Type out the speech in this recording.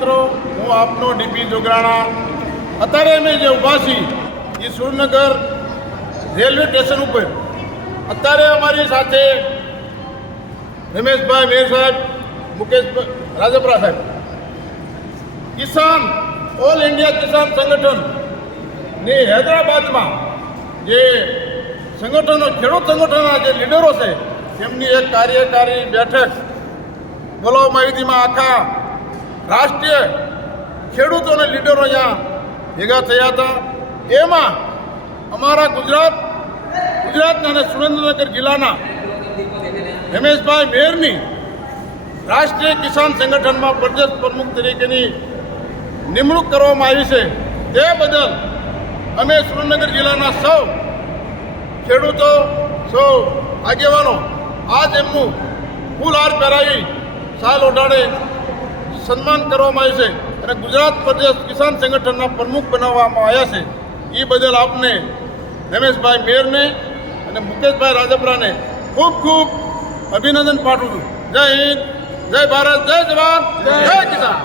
મિત્રો, હું આપનો ડીપી જોગરાણા. અત્યારે અમે જે ઊભા છીએ એ સુરનગર રેલવે સ્ટેશન ઉપર. અત્યારે અમારી સાથે રમેશભાઈ મેર સાહેબ, મુકેશભાઈ રાજપરા સાહેબ, કિસાન ઓલ ઇન્ડિયા કિસાન સંગઠનની હૈદરાબાદમાં જે સંગઠનો ખેડૂત સંગઠનના જે લીડરો છે તેમની એક કાર્યકારી બેઠક બોલાવવામાં આવી હતી. આખા રાષ્ટ્રીય ખેડૂતોને લીડરો અહીંયા ભેગા થયા હતા. એમાં અમારા ગુજરાતના અને સુરેન્દ્રનગર જિલ્લાના રમેશભાઈ મેરની રાષ્ટ્રીય કિસાન સંગઠનમાં પ્રદેશ પ્રમુખ તરીકેની નિમણૂક કરવામાં આવી છે. તે બદલ અમે સુરેન્દ્રનગર જિલ્લાના સૌ ખેડૂતો, સૌ આગેવાનો આજ એમનું ફૂલ હાર પહેરાવી શાલ ઓઢાડે સન્માન કરવામાં આવ્યું છે અને ગુજરાત પ્રદેશ કિસાન સંગઠનના પ્રમુખ બનાવવામાં આવ્યા છે. એ બદલ આપને રમેશભાઈ મેરને અને મુકેશભાઈ રાજપરાને ખૂબ ખૂબ અભિનંદન પાઠવું છું. જય હિન્દ, જય ભારત, જય જવાન, જય કિસાન.